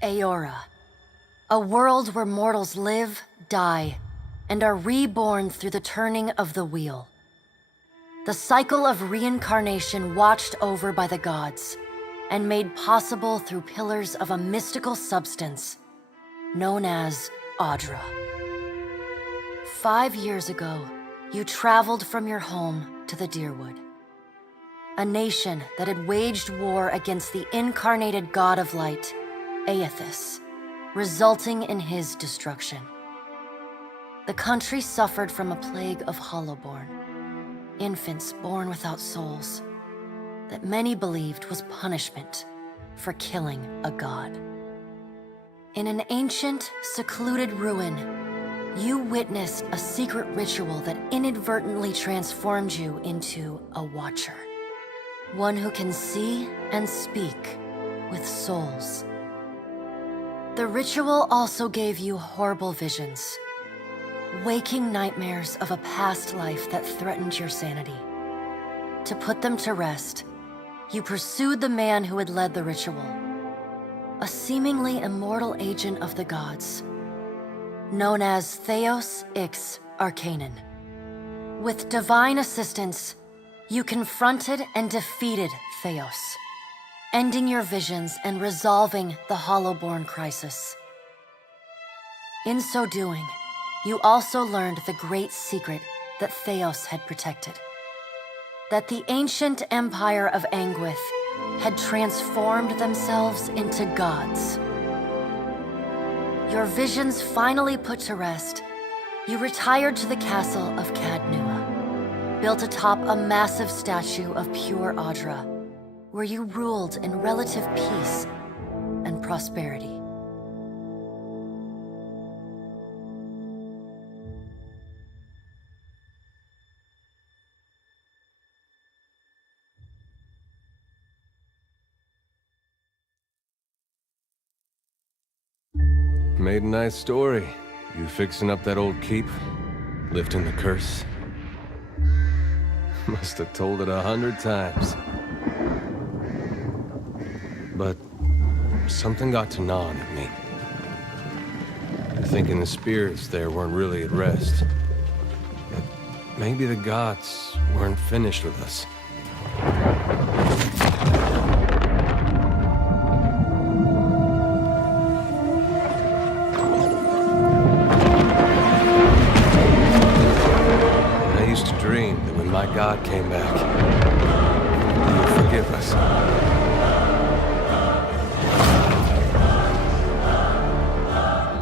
Aora, a world where mortals live, die, and are reborn through the turning of the wheel. The cycle of reincarnation watched over by the gods, and made possible through pillars of a mystical substance known as Audra. 5 years ago, you traveled from your home to the Deerwood, a nation that had waged war against the incarnated god of light, Aethys, resulting in his destruction. The country suffered from a plague of hollowborn, infants born without souls, that many believed was punishment for killing a god. In an ancient, secluded ruin, you witnessed a secret ritual that inadvertently transformed you into a watcher. One who can see and speak with souls. The ritual also gave you horrible visions, waking nightmares of a past life that threatened your sanity. To put them to rest, you pursued the man who had led the ritual, a seemingly immortal agent of the gods, known as Theos Ix Arcanon. With divine assistance, you confronted and defeated Theos, ending your visions and resolving the Hollowborn crisis. In so doing, you also learned the great secret that Theos had protected. That the ancient empire of Anguith had transformed themselves into gods. Your visions finally put to rest, you retired to the castle of Cadnua, built atop a massive statue of pure Audra, where you ruled in relative peace and prosperity. Made a nice story. You fixing up that old keep? Lifting the curse? Must have told it 100 times. But something got to gnawing at me. Thinking the spirits there weren't really at rest. But maybe the gods weren't finished with us. My God came back. He would forgive us.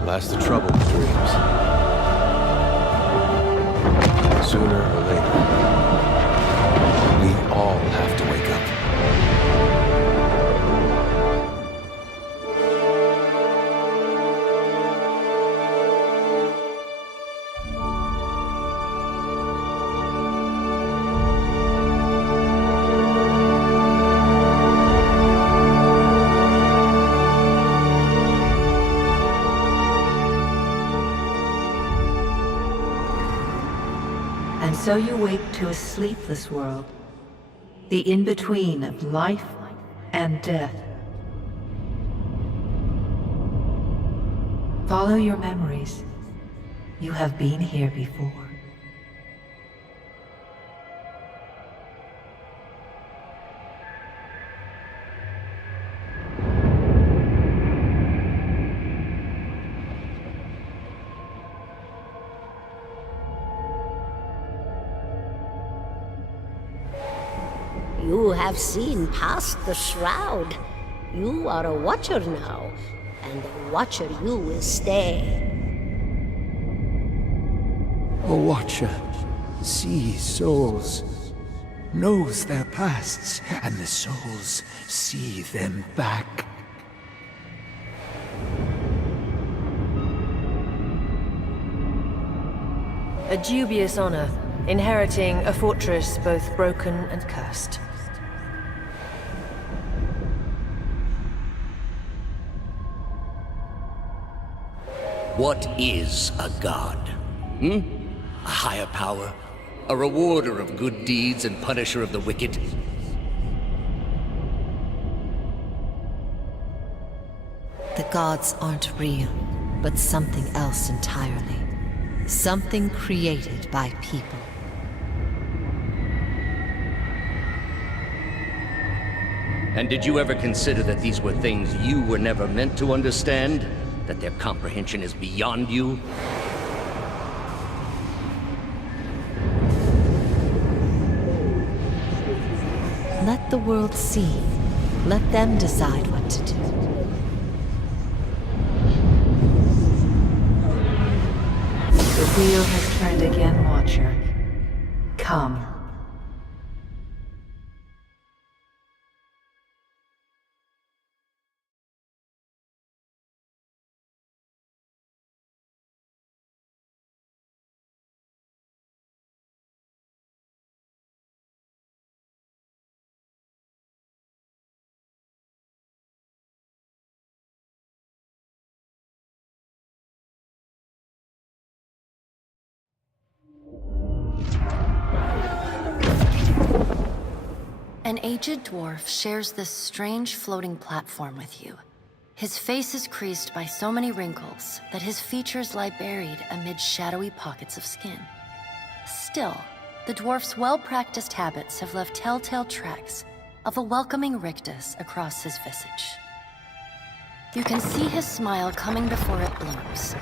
Last the trouble with dreams. Sooner or later, we all have to wake up. So you wake to a sleepless world, the in-between of life and death. Follow your memories. You have been here before. You have seen past the shroud. You are a watcher now, and a watcher you will stay. A watcher sees souls, knows their pasts, and the souls see them back. A dubious honor, inheriting a fortress both broken and cursed. What is a god? A higher power? A rewarder of good deeds and punisher of the wicked? The gods aren't real, but something else entirely. Something created by people. And did you ever consider that these were things you were never meant to understand? That their comprehension is beyond you? Let the world see. Let them decide what to do. The wheel has turned again, Watcher. Come. An aged dwarf shares this strange floating platform with you. His face is creased by so many wrinkles that his features lie buried amid shadowy pockets of skin. Still, the dwarf's well-practiced habits have left telltale tracks of a welcoming rictus across his visage. You can see his smile coming before it blooms,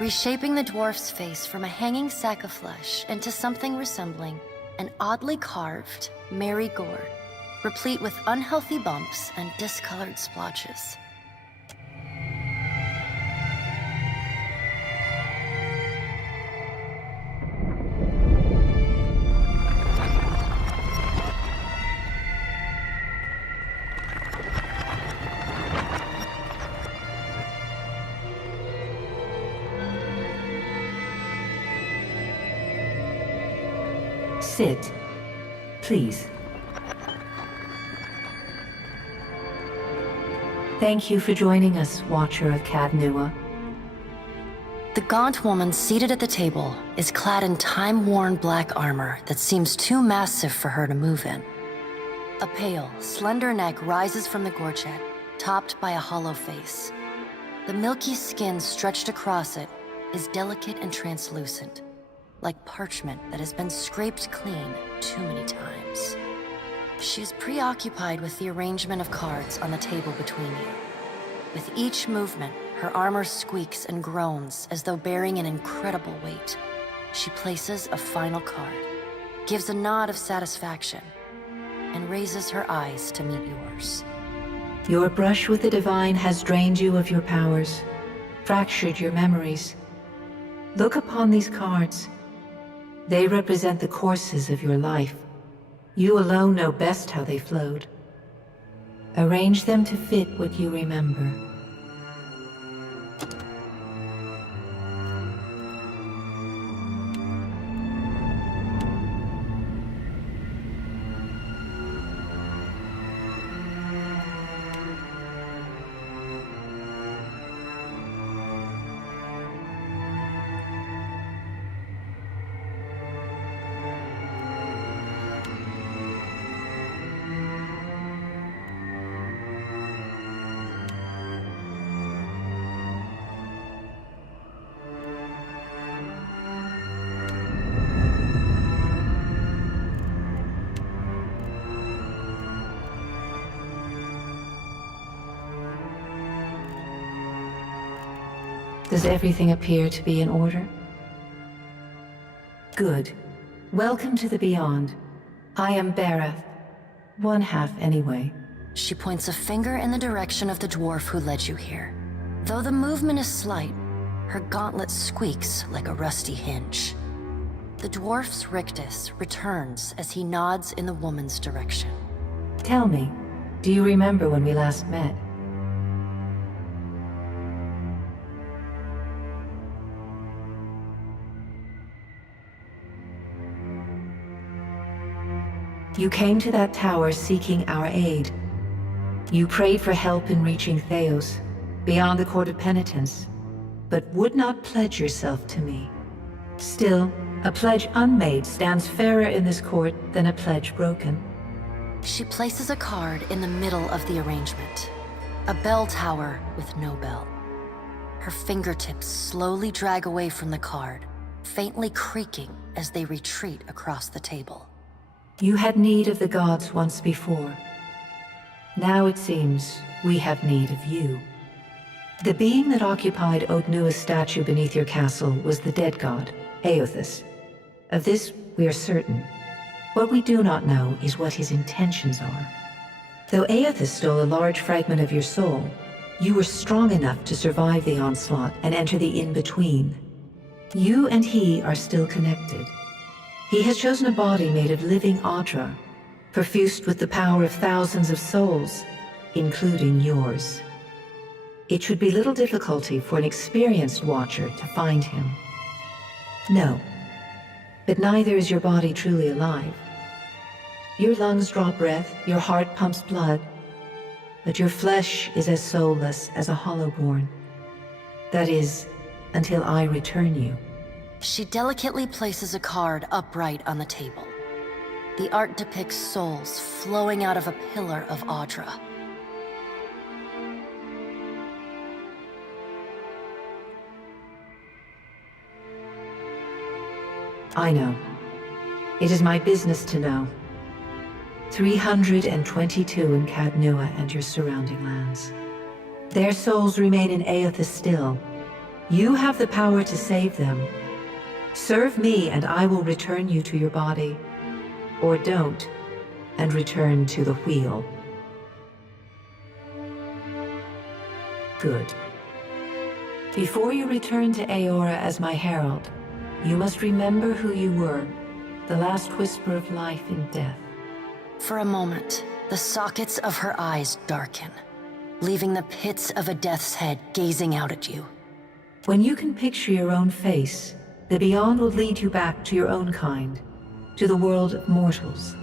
reshaping the dwarf's face from a hanging sack of flesh into something resembling an oddly carved, merry gourd, replete with unhealthy bumps and discolored splotches. Sit. Please. Thank you for joining us, Watcher of Cadnua. The gaunt woman seated at the table is clad in time-worn black armor that seems too massive for her to move in. A pale, slender neck rises from the gorget, topped by a hollow face. The milky skin stretched across it is delicate and translucent, like parchment that has been scraped clean too many times. She is preoccupied with the arrangement of cards on the table between you. With each movement, her armor squeaks and groans as though bearing an incredible weight. She places a final card, gives a nod of satisfaction, and raises her eyes to meet yours. Your brush with the divine has drained you of your powers, fractured your memories. Look upon these cards. They represent the courses of your life. You alone know best how they flowed. Arrange them to fit what you remember. Does everything appear to be in order? Good. Welcome to the Beyond. I am Barath. One half, anyway. She points a finger in the direction of the dwarf who led you here. Though the movement is slight, her gauntlet squeaks like a rusty hinge. The dwarf's rictus returns as he nods in the woman's direction. Tell me, do you remember when we last met? You came to that tower seeking our aid. You prayed for help in reaching Theos, beyond the Court of Penitence, but would not pledge yourself to me. Still, a pledge unmade stands fairer in this court than a pledge broken. She places a card in the middle of the arrangement. A bell tower with no bell. Her fingertips slowly drag away from the card, faintly creaking as they retreat across the table. You had need of the gods once before. Now it seems we have need of you. The being that occupied Odnua's statue beneath your castle was the dead god, Aothus. Of this we are certain. What we do not know is what his intentions are. Though Aothus stole a large fragment of your soul, you were strong enough to survive the onslaught and enter the in-between. You and he are still connected. He has chosen a body made of living Audra, perfused with the power of thousands of souls, including yours. It should be little difficulty for an experienced watcher to find him. No, but neither is your body truly alive. Your lungs draw breath, your heart pumps blood, but your flesh is as soulless as a hollowborn. That is, until I return you. She delicately places a card upright on the table. The art depicts souls flowing out of a pillar of Audra. I know. It is my business to know. 322 in Cadnua and your surrounding lands. Their souls remain in Aothus still. You have the power to save them. Serve me and I will return you to your body. Or don't, and return to the wheel. Good. Before you return to Aora as my herald, you must remember who you were, the last whisper of life in death. For a moment, the sockets of her eyes darken, leaving the pits of a death's head gazing out at you. When you can picture your own face, the Beyond will lead you back to your own kind, to the world of mortals.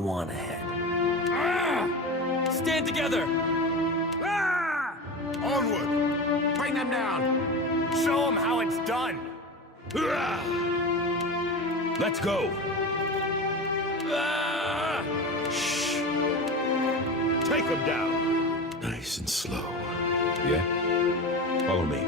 go on ahead. Stand together! Onward! Bring them down! Show them how it's done! Let's go! Shh! Take them down! Nice and slow. Yeah? Follow me.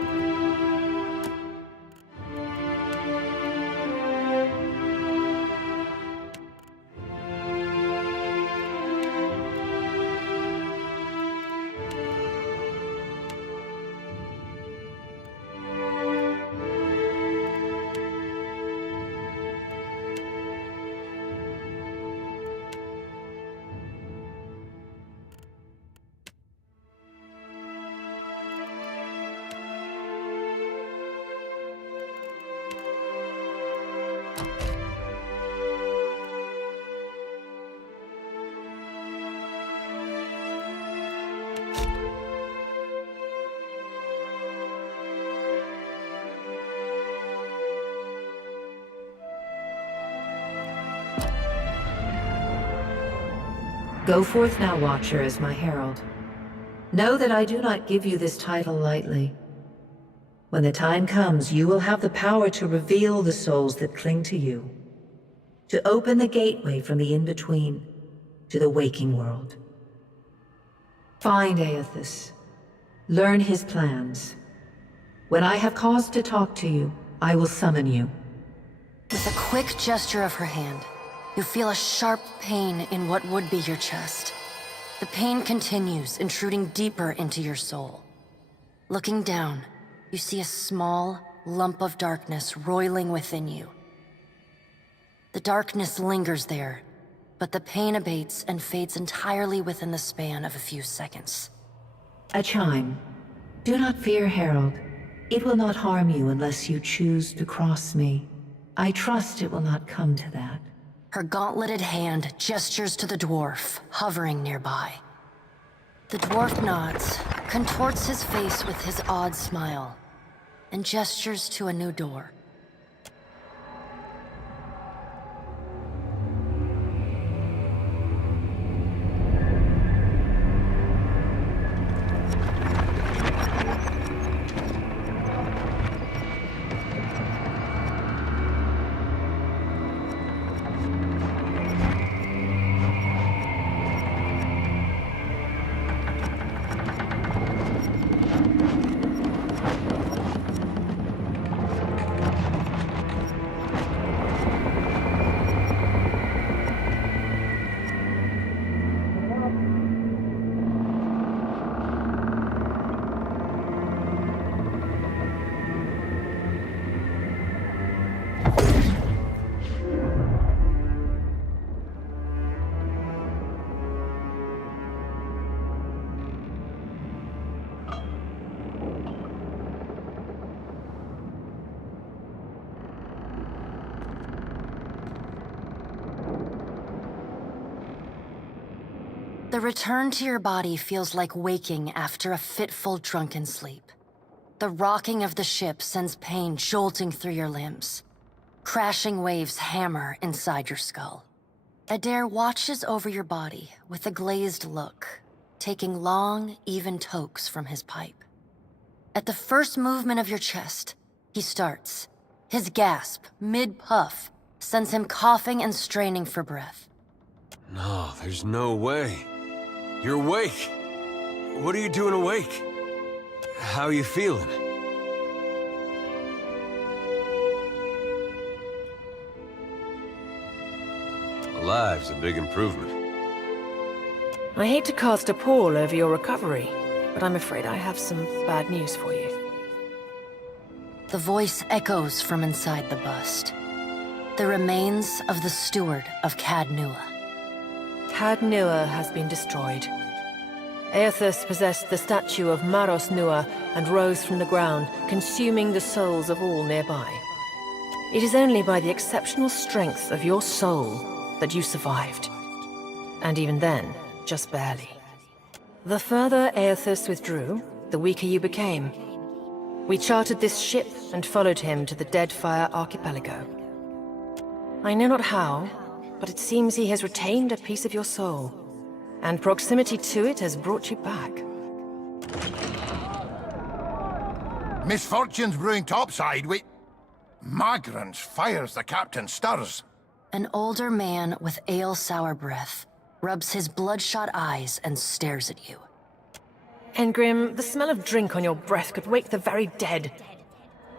Go forth now, Watcher, as my herald. Know that I do not give you this title lightly. When the time comes, you will have the power to reveal the souls that cling to you, to open the gateway from the in-between to the waking world. Find Aethys. Learn his plans. When I have cause to talk to you, I will summon you. With a quick gesture of her hand, you feel a sharp pain in what would be your chest. The pain continues, intruding deeper into your soul. Looking down, you see a small lump of darkness roiling within you. The darkness lingers there, but the pain abates and fades entirely within the span of a few seconds. A chime. Do not fear, Herald. It will not harm you unless you choose to cross me. I trust it will not come to that. Her gauntleted hand gestures to the dwarf, hovering nearby. The dwarf nods, contorts his face with his odd smile, and gestures to a new door. The return to your body feels like waking after a fitful drunken sleep. The rocking of the ship sends pain jolting through your limbs. Crashing waves hammer inside your skull. Adair watches over your body with a glazed look, taking long, even tokes from his pipe. At the first movement of your chest, he starts. His gasp, mid-puff, sends him coughing and straining for breath. No, there's no way. You're awake. What are you doing awake? How are you feeling? Alive's a big improvement. I hate to cast a pall over your recovery, but I'm afraid I have some bad news for you. The voice echoes from inside the bust. The remains of the steward of Cad Nua. Cad Nua has been destroyed. Aethys possessed the statue of Maros Nua and rose from the ground, consuming the souls of all nearby. It is only by the exceptional strength of your soul that you survived. And even then, just barely. The further Aethys withdrew, the weaker you became. We chartered this ship and followed him to the Deadfire archipelago. I know not how, but it seems he has retained a piece of your soul, and proximity to it has brought you back. Misfortunes brewing topside, Migrants fires the captain stirs. An older man with ale-sour breath rubs his bloodshot eyes and stares at you. Engrim, the smell of drink on your breath could wake the very dead.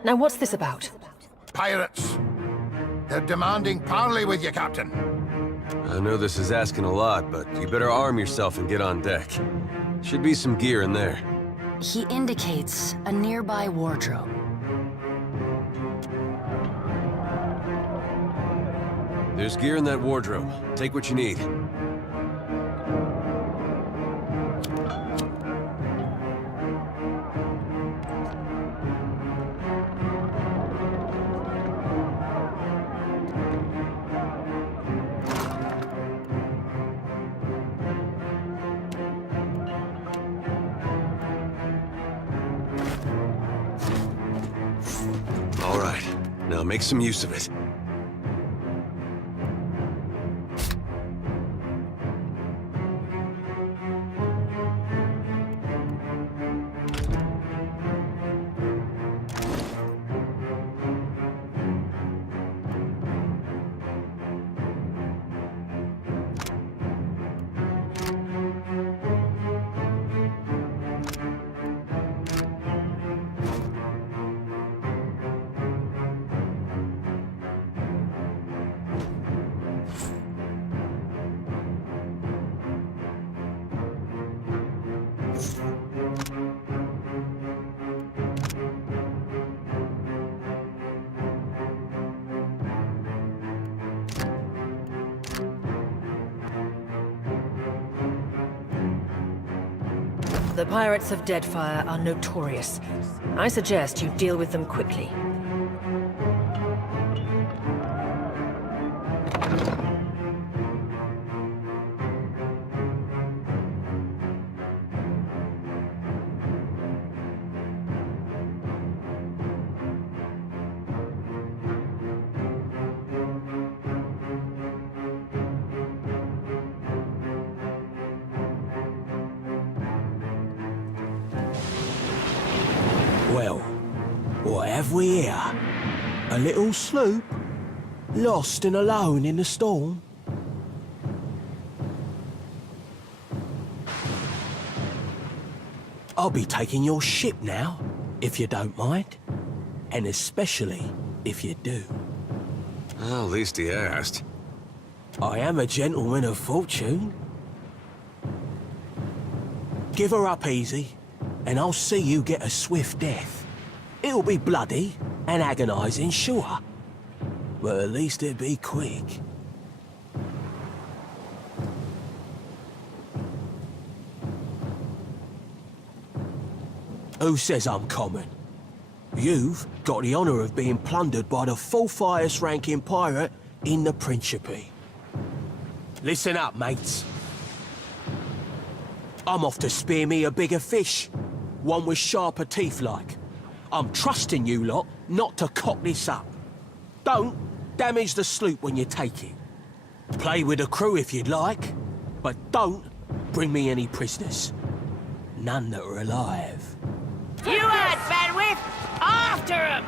Now what's this about? Pirates. They're demanding parley with you, Captain. I know this is asking a lot, but you better arm yourself and get on deck. Should be some gear in there. He indicates a nearby wardrobe. There's gear in that wardrobe. Take what you need. All right, now make some use of it. The pirates of Deadfire are notorious. I suggest you deal with them quickly. Well, what have we here? A little sloop? Lost and alone in the storm? I'll be taking your ship now, if you don't mind. And especially if you do. Well, at least he asked. I am a gentleman of fortune. Give her up easy, and I'll see you get a swift death. It'll be bloody and agonizing, sure. But at least it'll be quick. Who says I'm common? You've got the honor of being plundered by the fourth highest ranking pirate in the Principe. Listen up, mates. I'm off to spear me a bigger fish. One with sharper teeth like. I'm trusting you lot not to cock this up. Don't damage the sloop when you take it. Play with the crew if you'd like, but don't bring me any prisoners. None that are alive. You had bandwidth! After him!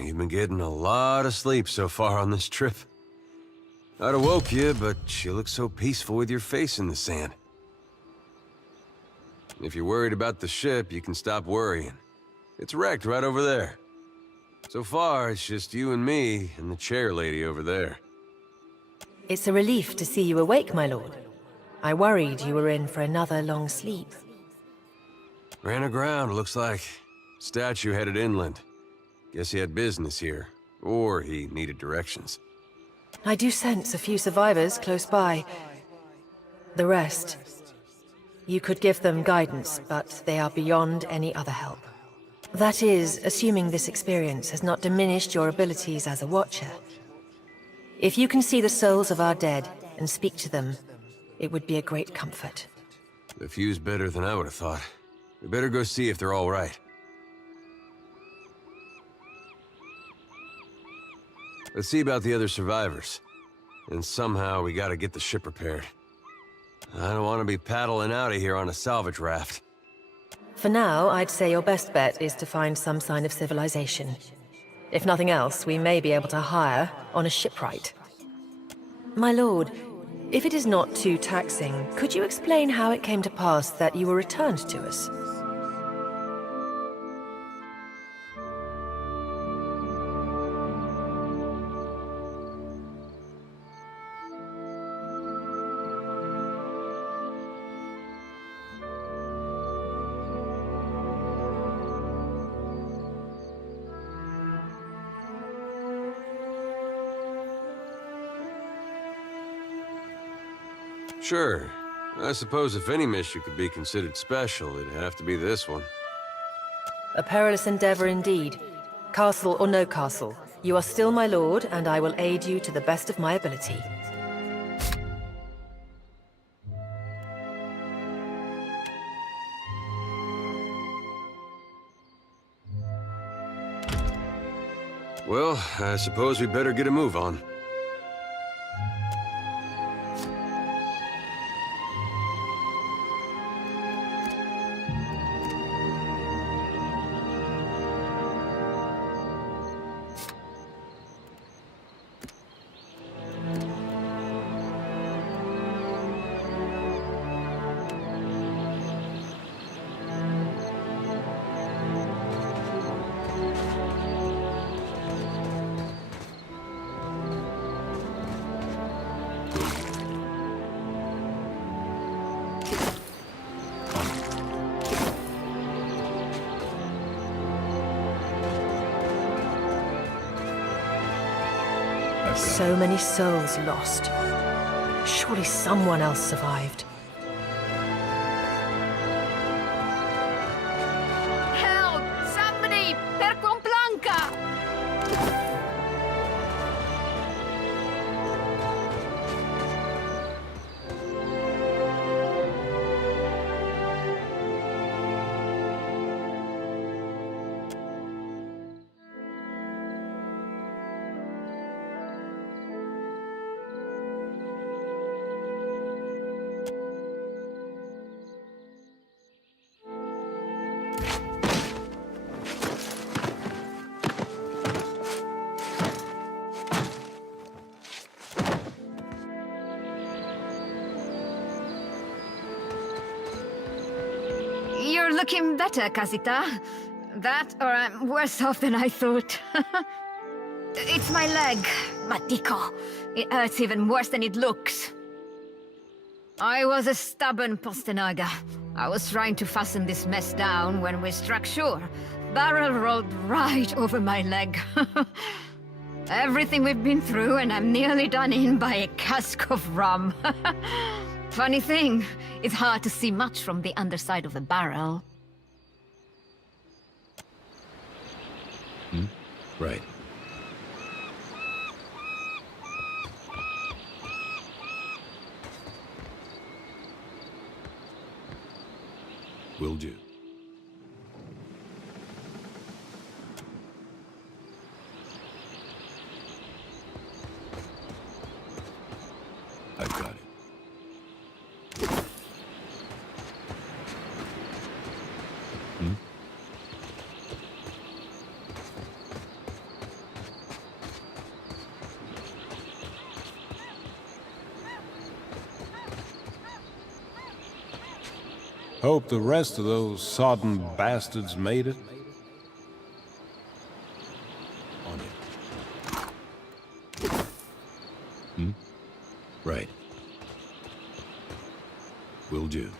You've been getting a lot of sleep so far on this trip. I'd have woke you, but you look so peaceful with your face in the sand. If you're worried about the ship, you can stop worrying. It's wrecked right over there. So far, it's just you and me and the chair lady over there. It's a relief to see you awake, my lord. I worried you were in for another long sleep. Ran aground, looks like. Statue headed inland. Guess he had business here, or he needed directions. I do sense a few survivors close by. The rest, you could give them guidance, but they are beyond any other help. That is, assuming this experience has not diminished your abilities as a watcher. If you can see the souls of our dead and speak to them, it would be a great comfort. The view's better than I would have thought. We better go see if they're all right. Let's see about the other survivors. And somehow we gotta get the ship repaired. I don't want to be paddling out of here on a salvage raft. For now, I'd say your best bet is to find some sign of civilization. If nothing else, we may be able to hire on a shipwright. My lord, if it is not too taxing, could you explain how it came to pass that you were returned to us? Sure. I suppose if any mission could be considered special, it'd have to be this one. A perilous endeavor indeed. Castle or no castle, you are still my lord, and I will aid you to the best of my ability. Well, I suppose we better get a move on. So many souls lost. Surely someone else survived. Help! Somebody! Per Complanca! You're looking better, Casita. That, or I'm worse off than I thought. It's my leg, Matico. It hurts even worse than it looks. I was a stubborn Postenaga. I was trying to fasten this mess down when we struck shore. Barrel rolled right over my leg. Everything we've been through, and I'm nearly done in by a cask of rum. Funny thing, it's hard to see much from the underside of the barrel. Right. Will do. I've got it. Hope the rest of those sodden bastards made it. On it. Hmm? Right. Will do.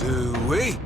Suey!